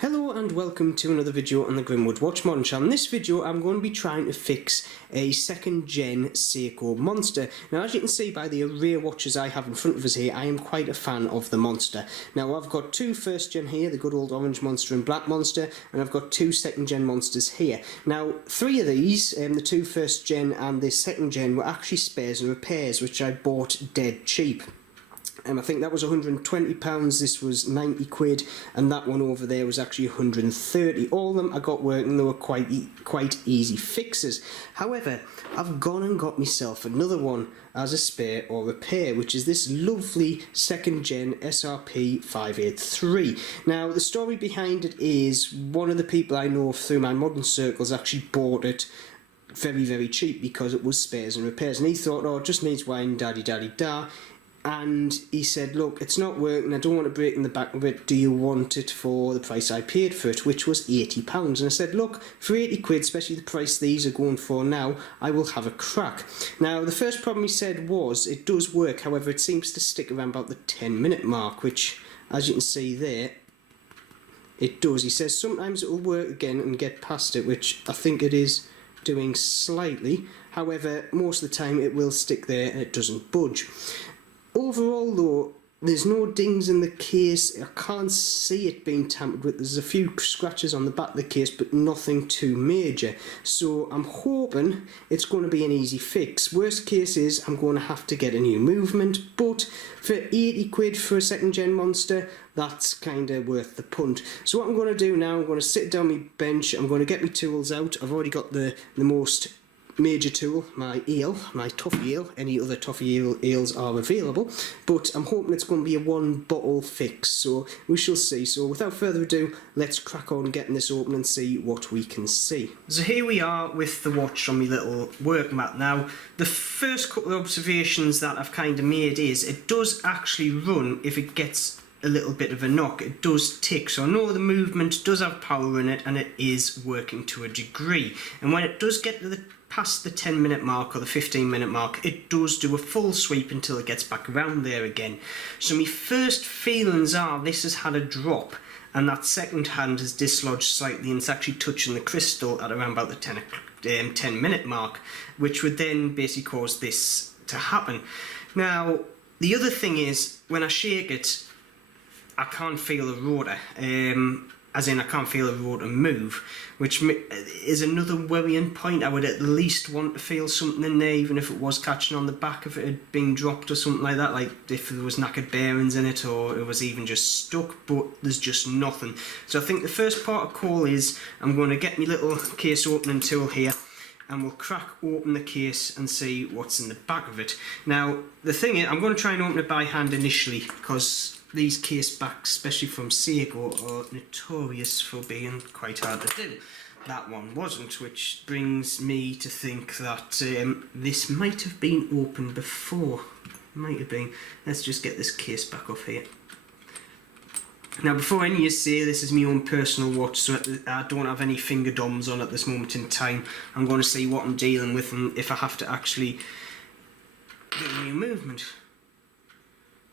Hello and welcome to another video on the Grimwood Watch Modern channel. In this video I'm going to be trying to fix a second gen Seiko Monster. Now as you can see by the array of watches I have in front of us here, I am quite a fan of the Monster. Now I've got two first gen here, the good old orange Monster and black Monster, and I've got two second gen Monsters here. Now three of these, the two first gen and this second gen, were actually spares and repairs which I bought dead cheap. I think that was £120, this was 90 quid, and that one over there was actually 130. All of them I got working, they were quite easy fixes. However, I've gone and got myself another one as a spare or repair, which is this lovely second gen SRP583. Now the story behind it is one of the people I know through my modern circles actually bought it very cheap because it was spares and repairs, and he thought, oh, it just needs wine, daddy-da. And he said, look, it's not working, I don't want to break in the back of it, do you want it for the price I paid for it, which was £80. And I said, look, for 80 quid, especially the price these are going for now, I will have a crack. Now, the first problem he said was, it does work, however, it seems to stick around about the 10-minute mark, which, as you can see there, it does. He says sometimes it will work again and get past it, which I think it is doing slightly. However, most of the time it will stick there and it doesn't budge. Overall though, there's no dings in the case, I can't see it being tampered with. There's a few scratches on the back of the case, but nothing too major. So I'm hoping it's going to be an easy fix. Worst case is I'm going to have to get a new movement, but for 80 quid for a second gen Monster, that's kind of worth the punt. So what I'm going to do now, I'm going to sit down my bench, I'm going to get my tools out. I've already got the most major tool, my eel, my toffee eel. Any other toffee eels are available, but I'm hoping it's going to be a one bottle fix, so we shall see. So without further ado, let's crack on getting this open and see what we can see. So here we are with the watch on my little work mat. Now the first couple of observations that I've kind of made is it does actually run if it gets a little bit of a knock. It does tick, so I know the movement does have power in it and it is working to a degree, and when it does get to past the 10-minute mark or the 15-minute mark, it does do a full sweep until it gets back around there again. So my first feelings are this has had a drop and that second hand has dislodged slightly and it's actually touching the crystal at around about the 10-minute mark, which would then basically cause this to happen. Now the other thing is, when I shake it, I can't feel the rotor, as in I can't feel the rotor move, which is another worrying point. I would at least want to feel something in there, even if it was catching on the back, if it had been dropped or something like that, like if there was knackered bearings in it or it was even just stuck, but there's just nothing. So I think the first part of call is I'm going to get my little case opening tool here and we'll crack open the case and see what's in the back of it. Now the thing is, I'm going to try and open it by hand initially, because these case backs, especially from Seiko, are notorious for being quite hard to do. That one wasn't, which brings me to think that this might have been opened before. Might have been. Let's just get this case back off here. Now before any of you say this is my own personal watch, so I don't have any finger DOMs on at this moment in time, I'm going to see what I'm dealing with and if I have to actually get a new movement.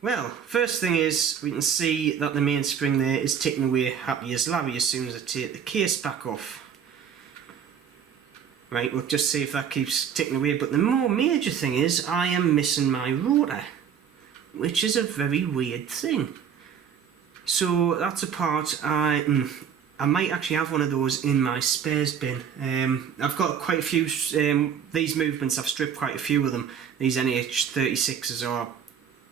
Well, first thing is, we can see that the mainspring there is ticking away happy as Larry as soon as I take the case back off. Right, we'll just see if that keeps ticking away, but the more major thing is, I am missing my rotor, which is a very weird thing. So that's a part I might actually have one of those in my spares bin. I've got quite a few, these movements, I've stripped quite a few of them. These NH36s are,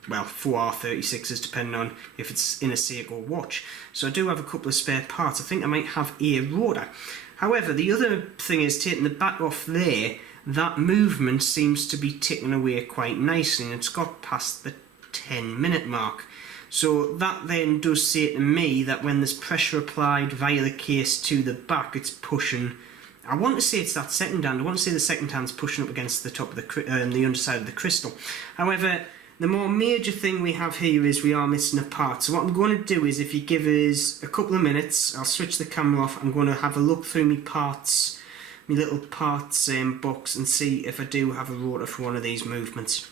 well, 4R36s depending on if it's in a Seiko watch. So I do have a couple of spare parts. I think I might have a rotor. However, the other thing is, taking the back off there, that movement seems to be ticking away quite nicely and it's got past the 10-minute mark. So that then does say to me that when there's pressure applied via the case to the back, it's pushing. I want to say it's that second hand. I want to say the second hand's pushing up against the top of the underside of the crystal. However, the more major thing we have here is we are missing a part. So what I'm going to do is, if you give us a couple of minutes, I'll switch the camera off. I'm going to have a look through my parts, my little parts box, and see if I do have a rotor for one of these movements.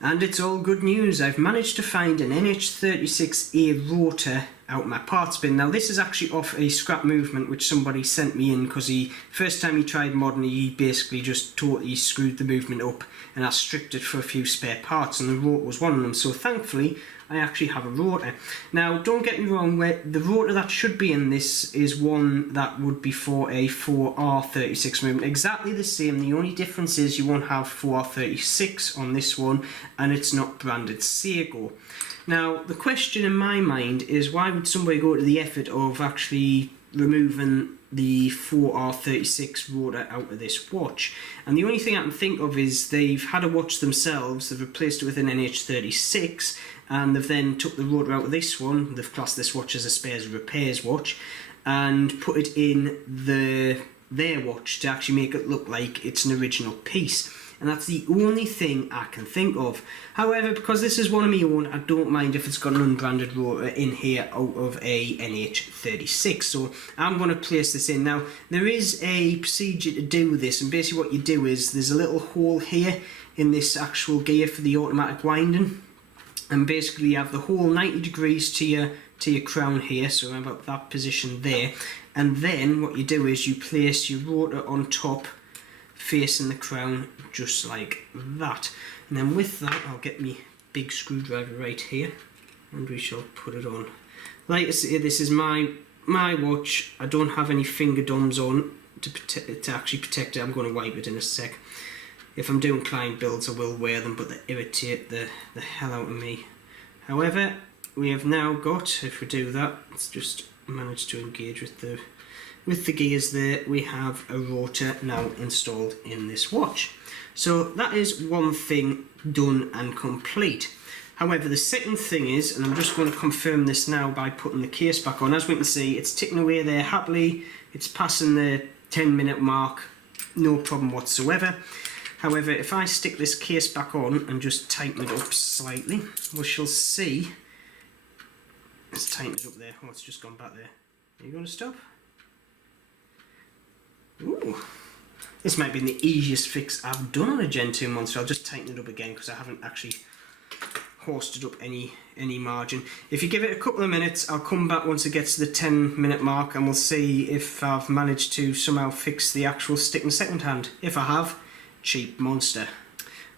And it's all good news. I've managed to find an NH36A rotor out my parts bin. Now this is actually off a scrap movement which somebody sent me in, because first time he tried modding, he basically just totally screwed the movement up, and I stripped it for a few spare parts, and the rotor was one of them. So thankfully I actually have a rotor. Now don't get me wrong, the rotor that should be in this is one that would be for a 4R36 movement, exactly the same. The only difference is you won't have 4R36 on this one, and it's not branded Seiko. Now, the question in my mind is, why would somebody go to the effort of actually removing the 4R36 rotor out of this watch? And the only thing I can think of is they've had a watch themselves, they've replaced it with an NH36, and they've then took the rotor out of this one, they've classed this watch as a spares and repairs watch, and put it in their watch to actually make it look like it's an original piece. And that's the only thing I can think of. However, because this is one of my own, I don't mind if it's got an unbranded rotor in here out of a NH36. So I'm going to place this in. Now, there is a procedure to do this, and basically what you do is there's a little hole here in this actual gear for the automatic winding, and basically you have the hole 90 degrees to your crown here, so about that position there, and then what you do is you place your rotor on top facing the crown just like that. And then with that, I'll get my big screwdriver right here and we shall put it on. Like I say, this is my watch. I don't have any finger doms on to actually protect it. I'm going to wipe it in a sec. If I'm doing client builds, I will wear them, but they irritate the hell out of me. However, we have now got, if we do that, let's just manage to engage with the gears there, we have a rotor now installed in this watch. So that is one thing done and complete. However, the second thing is, and I'm just going to confirm this now by putting the case back on, as we can see, it's ticking away there happily, it's passing the 10-minute mark, no problem whatsoever. However, if I stick this case back on and just tighten it up slightly, we shall see, let's tighten it up there, oh, it's just gone back there. Are you going to stop? Ooh, this might be the easiest fix I've done on a Gen 2 Monster. I'll just tighten it up again because I haven't actually hoisted up any margin. If you give it a couple of minutes, I'll come back once it gets to the 10-minute mark and we'll see if I've managed to somehow fix the actual stick and second hand. If I have, cheap Monster.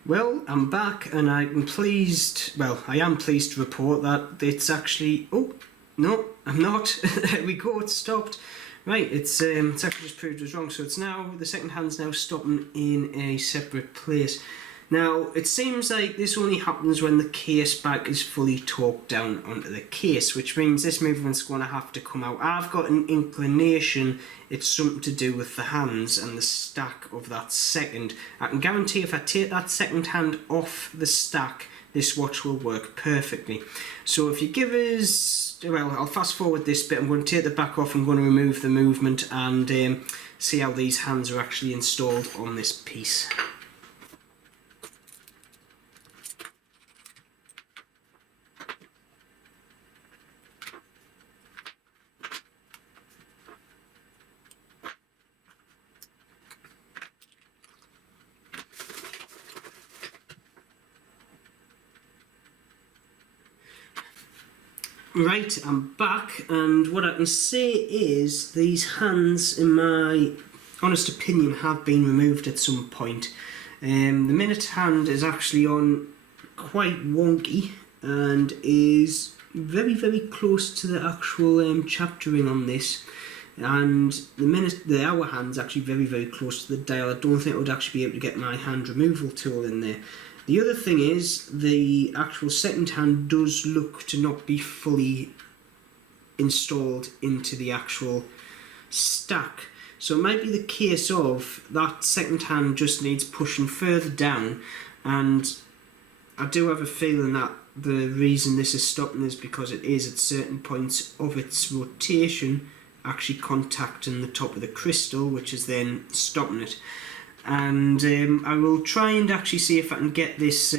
Well, I'm back and I'm pleased, well, I am pleased to report that it's actually, oh, no, I'm not. There we go, it's stopped. Right, it's actually just proved us wrong, so it's now, the second hand's now stopping in a separate place. Now, it seems like this only happens when the case back is fully torqued down onto the case, which means this movement's going to have to come out. I've got an inclination it's something to do with the hands and the stack of that second. I can guarantee if I take that second hand off the stack, this watch will work perfectly. So if you give us, well, I'll fast forward this bit, I'm going to take the back off, I'm going to remove the movement and see how these hands are actually installed on this piece. Right, I'm back, and what I can say is these hands, in my honest opinion, have been removed at some point. The minute hand is actually on quite wonky and is very, very close to the actual chaptering on this. And the hour hand's actually very, very close to the dial. I don't think I would actually be able to get my hand removal tool in there. The other thing is, the actual second hand does look to not be fully installed into the actual stack. So it might be the case of that second hand just needs pushing further down, and I do have a feeling that the reason this is stopping is because it is at certain points of its rotation actually contacting the top of the crystal, which is then stopping it. And I will try and actually see if I can get this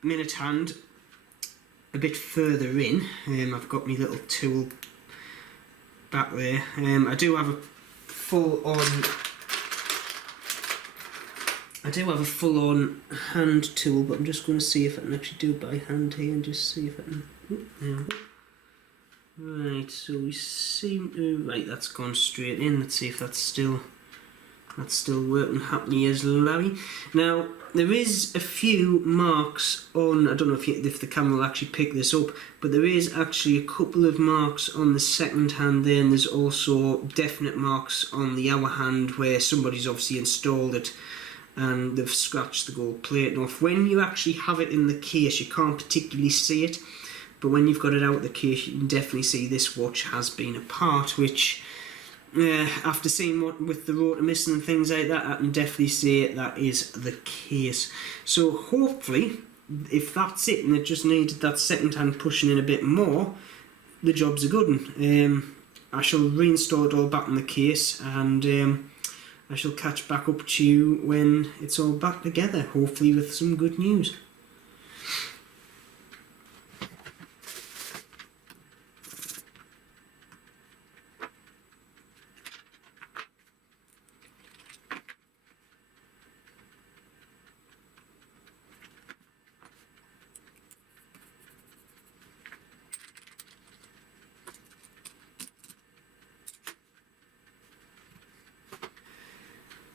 minute hand a bit further in. I've got my little tool back there. I do have a full-on hand tool, but I'm just going to see if I can actually do it by hand here and just see if I can. Right, so we seem to... Right, that's gone straight in. Let's see if that's still working happily as Larry. Now, there is a few marks on... I don't know if the camera will actually pick this up, but there is actually a couple of marks on the second hand there, and there's also definite marks on the hour hand where somebody's obviously installed it and they've scratched the gold plate off. When you actually have it in the case, you can't particularly see it, but when you've got it out of the case, you can definitely see this watch has been apart, which, after seeing what with the rotor missing and things like that, I can definitely say that is the case. So hopefully, if that's it and it just needed that second hand pushing in a bit more, the job's a good one. I shall reinstall it all back in the case, and I shall catch back up to you when it's all back together, hopefully with some good news.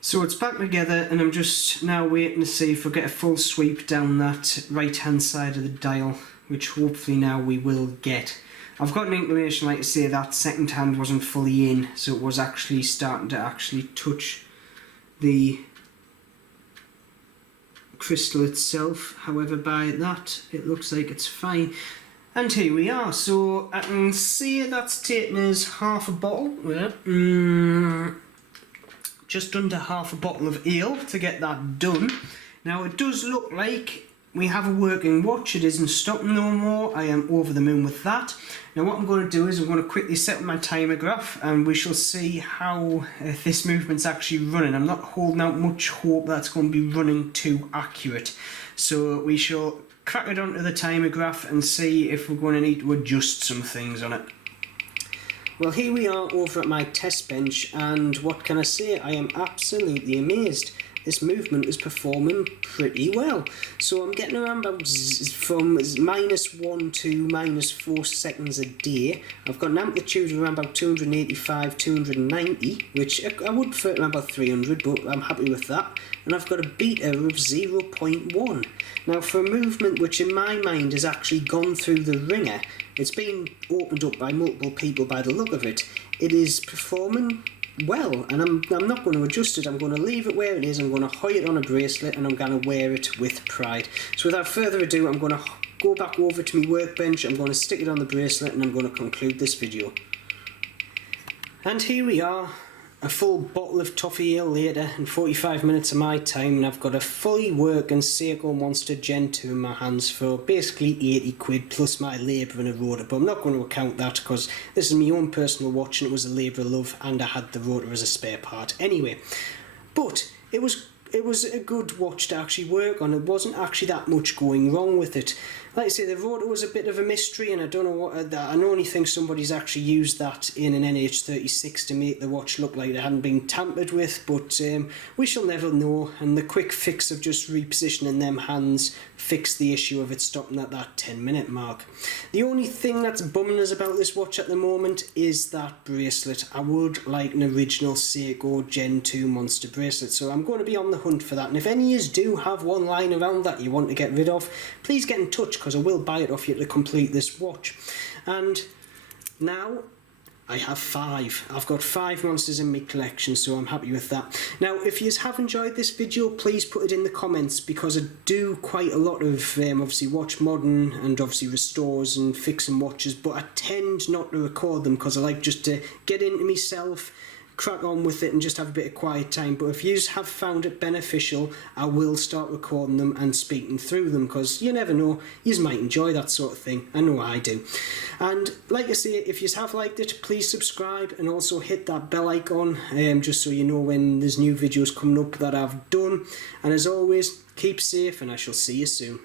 So it's back together, and I'm just now waiting to see if we get a full sweep down that right hand side of the dial, which hopefully now we will get. I've got an inclination, like I say, that second hand wasn't fully in, so it was actually starting to actually touch the crystal itself. However, by that it looks like it's fine. And here we are. So I can see that's taken us half a bottle. Just under half a bottle of ale to get that done. Now it does look like we have a working watch. It isn't stopping no more. I am over the moon with that. Now what I'm going to do is I'm going to quickly set up my timer graph, and we shall see how this movement's actually running. I'm not holding out much hope that's going to be running too accurate. So we shall crack it onto the timer graph and see if we're going to need to adjust some things on it. Well, here we are over at my test bench, and what can I say? I am absolutely amazed. This movement is performing pretty well. So I'm getting around about from -1 to -4 seconds a day. I've got an amplitude of around about 285, 290, which I would prefer around about 300, but I'm happy with that. And I've got a beta of 0.1. Now, for a movement which in my mind has actually gone through the ringer, it's been opened up by multiple people by the look of it, it is performing well, and I'm not going to adjust it. I'm going to leave it where it is. I'm going to hoy it on a bracelet, and I'm going to wear it with pride. So without further ado, I'm going to go back over to my workbench, I'm going to stick it on the bracelet, and I'm going to conclude this video. And here we are, a full bottle of toffee ale later, and 45 minutes of my time, and I've got a fully working Seiko Monster Gen 2 in my hands for basically 80 quid plus my labour and a rotor, but I'm not going to account that because this is my own personal watch and it was a labour of love, and I had the rotor as a spare part anyway. But it was a good watch to actually work on. It wasn't actually that much going wrong with it. Like I say, the rotor was a bit of a mystery, and I don't know what. I only think somebody's actually used that in an NH36 to make the watch look like it hadn't been tampered with, but we shall never know, and the quick fix of just repositioning them hands fixed the issue of it stopping at that 10-minute mark. The only thing that's bumming us about this watch at the moment is that bracelet. I would like an original Seiko Gen 2 Monster bracelet, so I'm going to be on the hunt for that, and if any of you do have one lying around that you want to get rid of, please get in touch, because I will buy it off you to complete this watch. And now I have 5. I've got 5 monsters in my collection, so I'm happy with that. Now, if you have enjoyed this video, please put it in the comments, because I do quite a lot of obviously watch modding and obviously restores and fixing watches, but I tend not to record them because I like just to get into myself, crack on with it and just have a bit of quiet time. But if you have found it beneficial, I will start recording them and speaking through them, because you never know, you might enjoy that sort of thing. I know I do. And like I say, if you have liked it, please subscribe and also hit that bell icon, just so you know when there's new videos coming up that I've done. And as always, keep safe, and I shall see you soon.